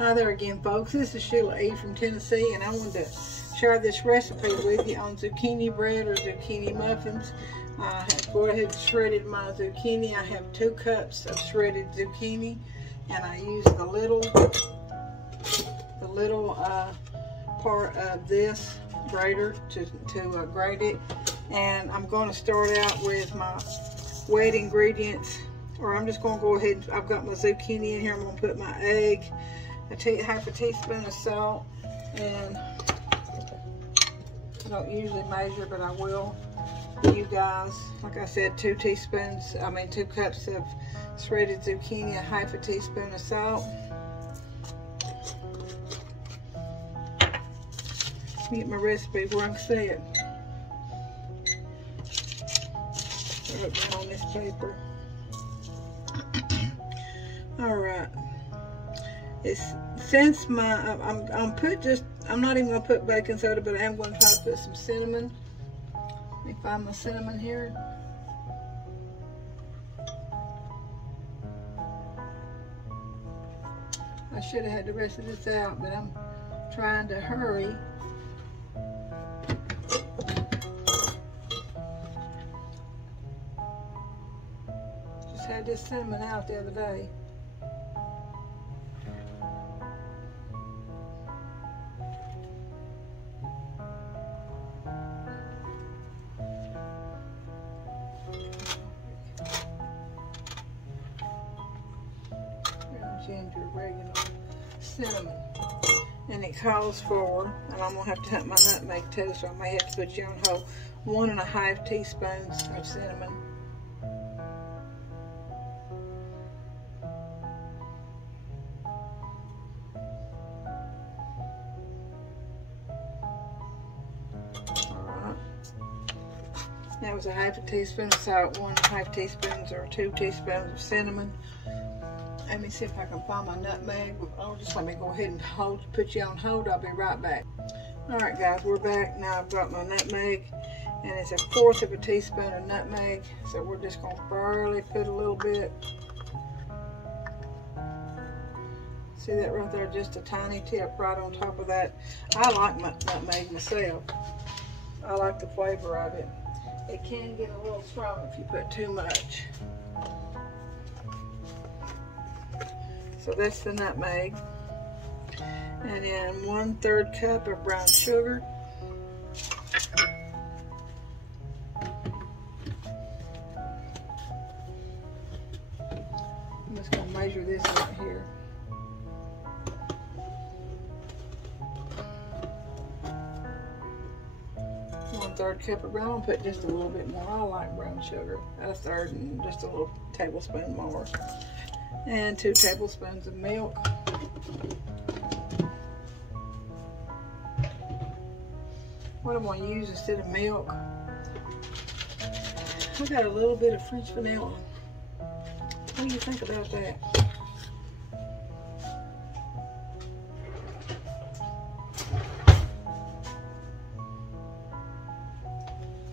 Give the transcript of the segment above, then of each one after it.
Hi there again, folks. This is Sheila E. from Tennessee, and I wanted to share this recipe with you on zucchini bread or zucchini muffins. I have go ahead and shredded my zucchini. I have 2 cups of shredded zucchini, and I use the little part of this grater to grate it. And I'm going to start out with my wet ingredients, or I'm just going to go ahead and I've got my zucchini in here. I'm going to put my egg, half a teaspoon of salt, and I don't usually measure, but I will for you guys. Like I said, 2 cups of shredded zucchini, a half a teaspoon of salt. Let me get my recipe where I can see it. Write it down on this paper. All right. I'm not even gonna put baking soda, but I am going to try to put some cinnamon. Let me find my cinnamon here. I should have had the rest of this out, but I'm trying to hurry. Just had this cinnamon out the other day. Ginger, oregano, cinnamon, and it calls for, and I'm gonna have to hunt my nutmeg too, so I may have to put you on hold, 1.5 teaspoons of cinnamon. Alright, that was a half a teaspoon of salt, 1.5 teaspoons or 2 teaspoons of cinnamon. Let me see if I can find my nutmeg. Oh, just let me go ahead and put you on hold. I'll be right back. All right, guys, we're back. Now I've got my nutmeg, and it's 1/4 teaspoon of nutmeg. So we're just gonna barely put a little bit. See that right there? Just a tiny tip right on top of that. I like my nutmeg myself. I like the flavor of it. It can get a little strong if you put too much. So that's the nutmeg. And then 1/3 cup of brown sugar. I'm just going to measure this right here. 1/3 cup of brown. I'll put just a little bit more. I like brown sugar. 1/3 and just a little tablespoon more. And 2 tablespoons of milk. What I'm going to use instead of milk, I got a little bit of French vanilla. What do you think about that?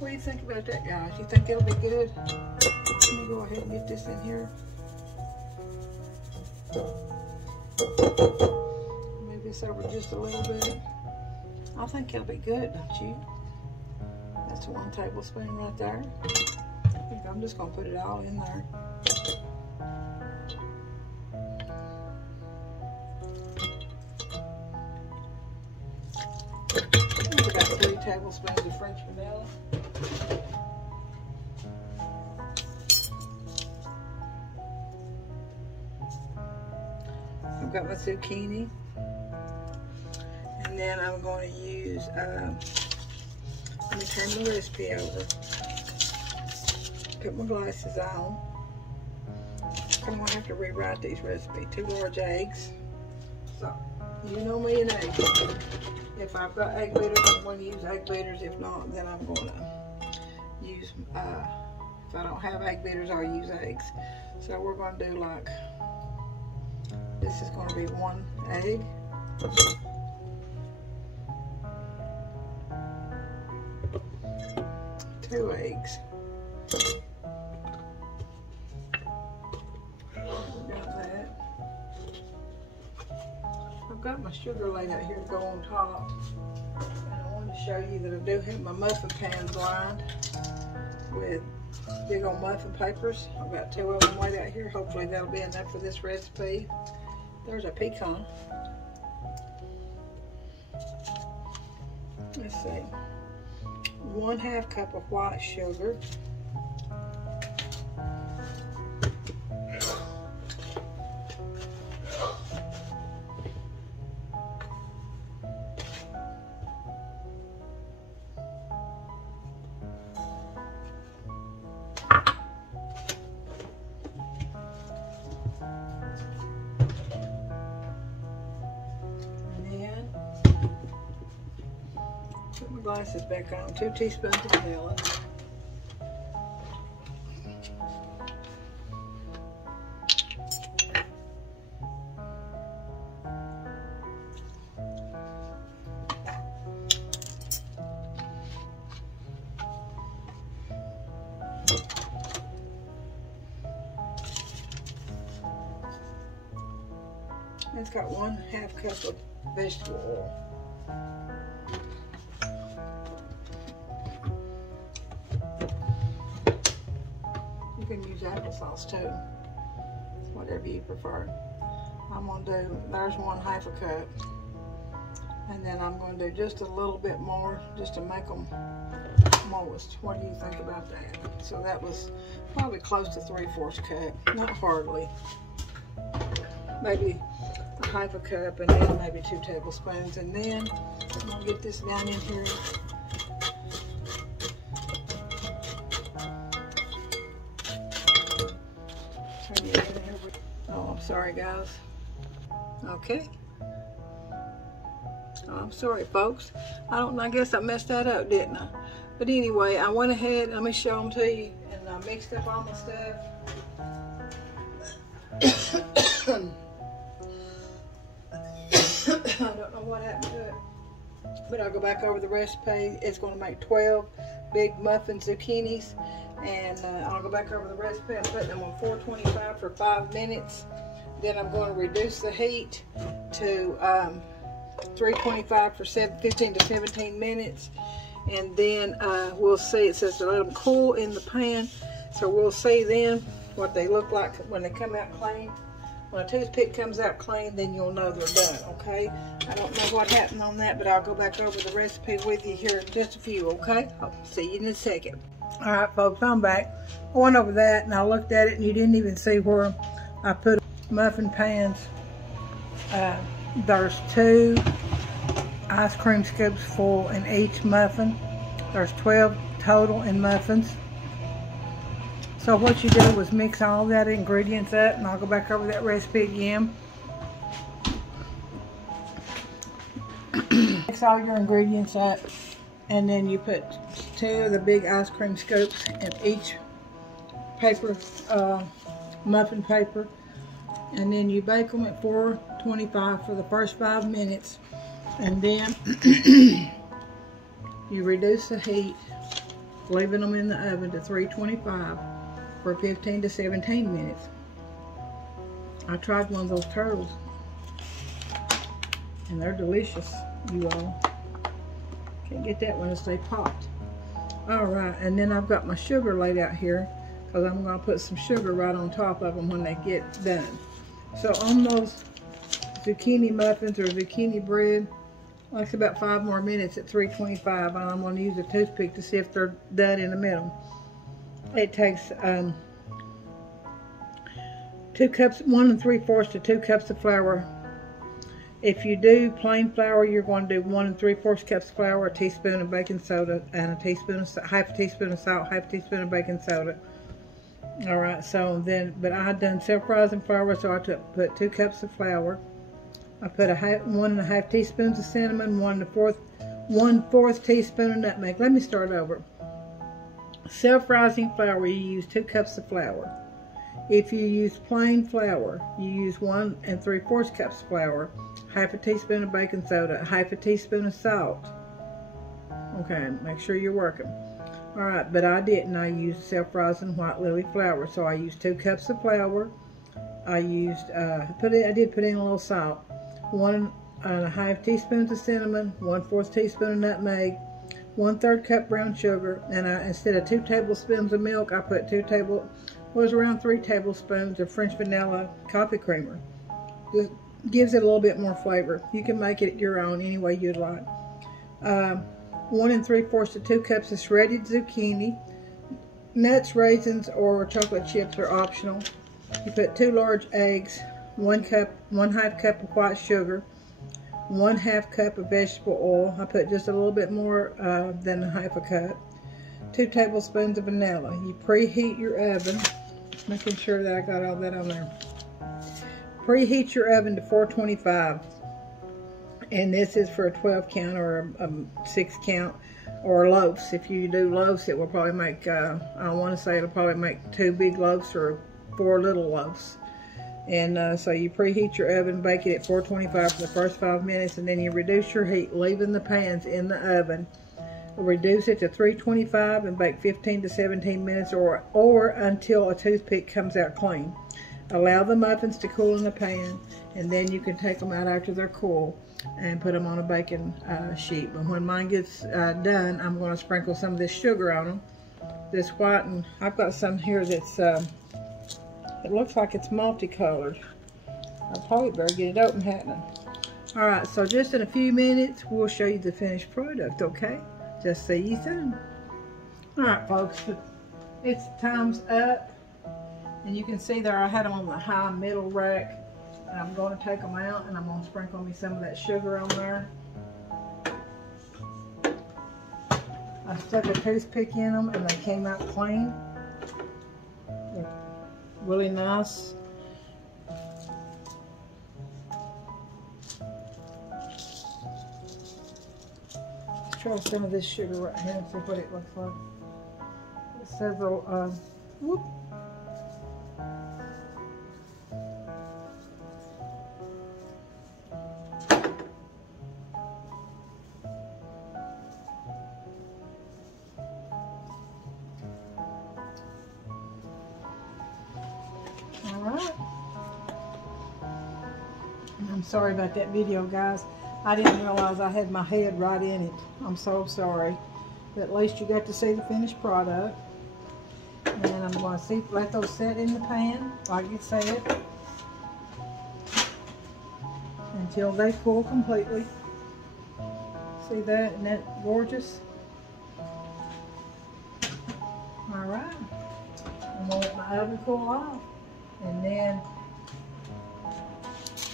What do you think about that, guys? You think it'll be good? Let me go ahead and get this in here. Move this over just a little bit. I think it'll be good, don't you? That's 1 tablespoon right there. I think I'm just going to put it all in there. About 3 tablespoons of French vanilla. I've got my zucchini, and then I'm going to use, let me turn the recipe over, put my glasses on. I'm going to have to rewrite these recipes. 2 large eggs. So, you know me and eggs. If I've got egg beaters, I'm going to use egg beaters. If not, then I'm going to use, if I don't have egg beaters, I'll use eggs. So we're going to do like, this is going to be 1 egg. 2 eggs. Got that. got my sugar laid out here to go on top. And I wanted to show you that I do have my muffin pans lined with big old muffin papers. I've got 2 of them laid out here. Hopefully that'll be enough for this recipe. There's a pecan. Let's see. 1/2 cup of white sugar. Put my glasses back on. 2 teaspoons of vanilla. It's got 1/2 cup of vegetable oil. You can use applesauce too, whatever you prefer. I'm going to do, there's 1/2 cup. And then I'm going to do just a little bit more just to make them moist. What do you think about that? So that was probably close to 3/4 cup, not hardly. Maybe 1/2 cup and then maybe 2 tablespoons. And then I'm going to get this down in here. Oh, I'm sorry, guys. Okay. Oh, I'm sorry, folks. I guess I messed that up, didn't I? But anyway, I went ahead, let me show them to you, and I mixed up all my stuff. I don't know what happened to it, but I'll go back over the recipe. It's going to make 12 big muffin zucchinis, and I'll go back over the recipe. I'm putting them on 425 for 5 minutes. Then I'm going to reduce the heat to 325 for 15 to 17 minutes, and then we'll see. It says to let them cool in the pan, so we'll see then what they look like when they come out clean. When a toothpick comes out clean, then you'll know they're done, okay? I don't know what happened on that, but I'll go back over the recipe with you here in just a few, okay? I'll see you in a second. All right, folks, I'm back. I went over that, and I looked at it, and you didn't even see where I put muffin pans. There's 2 ice cream scoops full in each muffin. There's 12 total in muffins. So what you do is mix all that ingredients up, and I'll go back over that recipe again. Mix all your ingredients up, and then you put 2 of the big ice cream scoops in each paper, muffin paper, and then you bake them at 425 for the first 5 minutes, and then you reduce the heat, leaving them in the oven to 325 for 15 to 17 minutes. I tried one of those turtles, and they're delicious, you all. Can't get that one to stay popped. All right, and then I've got my sugar laid out here, because I'm going to put some sugar right on top of them when they get done. So on those zucchini muffins or zucchini bread, like about 5 more minutes at 325, and I'm going to use a toothpick to see if they're done in the middle. It takes 2 cups, 1 3/4 to 2 cups of flour. If you do plain flour, you're going to do 1 3/4 cups of flour, a teaspoon of baking soda, and a teaspoon of half a teaspoon of salt, half a teaspoon of baking soda. All right, so then, but I had done self-rising flour, so I put 2 cups of flour. I put 1 1/2 teaspoons of cinnamon, 1/4 teaspoon of nutmeg. Let me start over. Self-rising flour, you use 2 cups of flour. If you use plain flour, you use 1 3/4 cups of flour, half a teaspoon of baking soda, half a teaspoon of salt. Okay, make sure you're working. All right, but I didn't. I used self-rising white lily flour, so I used 2 cups of flour. I used I did put in a little salt. 1 1/2 teaspoon of cinnamon, 1/4 teaspoon of nutmeg, 1/3 cup brown sugar, and instead of 2 tablespoons of milk, I put around 3 tablespoons of French vanilla coffee creamer. Just gives it a little bit more flavor. You can make it your own any way you'd like. 1 3/4 to 2 cups of shredded zucchini. Nuts, raisins, or chocolate chips are optional. You put 2 large eggs, 1/2 cup of white sugar, 1/2 cup of vegetable oil. I put just a little bit more than 1/2 cup. 2 tablespoons of vanilla. You preheat your oven, making sure that I got all that on there. Preheat your oven to 425, and this is for a 12 count or a 6 count or loaves. If you do loaves, it will probably make, I want to say it'll probably make 2 big loaves or 4 little loaves. And so you preheat your oven, bake it at 425 for the first 5 minutes, and then you reduce your heat, leaving the pans in the oven. Reduce it to 325 and bake 15 to 17 minutes or until a toothpick comes out clean. Allow the muffins to cool in the pan, and then you can take them out after they're cool and put them on a baking sheet. But when mine gets done, I'm going to sprinkle some of this sugar on them. This white, and I've got some here that's it looks like it's multicolored. I'll probably better get it open, hadn't I? All right, so just in a few minutes, we'll show you the finished product, okay? Just see you soon. All right, folks, it's time's up. And you can see there I had them on the high middle rack. And I'm going to take them out, and I'm going to sprinkle me some of that sugar on there. I stuck a toothpick in them, and they came out clean. They're really nice. Let's try some of this sugar right here and see what it looks like. It says, whoop. Alright. I'm sorry about that video, guys. I didn't realize I had my head right in it. I'm so sorry. But at least you got to see the finished product. And I'm going to let those set in the pan, like it said, until they cool completely. See that? Isn't that gorgeous? Alright. I'm going to let my oven cool off. And then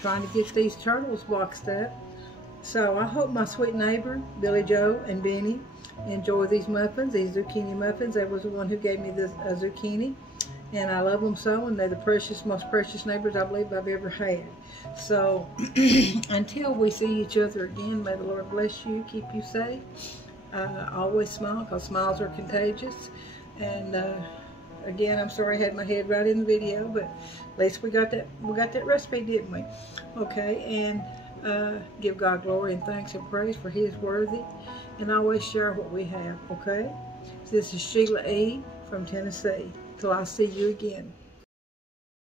trying to get these turtles boxed up. So I hope my sweet neighbor, Billy Joe and Benny, enjoy these muffins, these zucchini muffins. They was the one who gave me this zucchini. And I love them so, and they're the most precious neighbors I believe I've ever had. So until we see each other again, may the Lord bless you, keep you safe. Always smile, because smiles are contagious. And again, I'm sorry I had my head right in the video, but at least we got that recipe, didn't we? Okay, and give God glory and thanks and praise, for He is worthy, and always share what we have, okay? So this is Sheila E. from Tennessee. Till I see you again.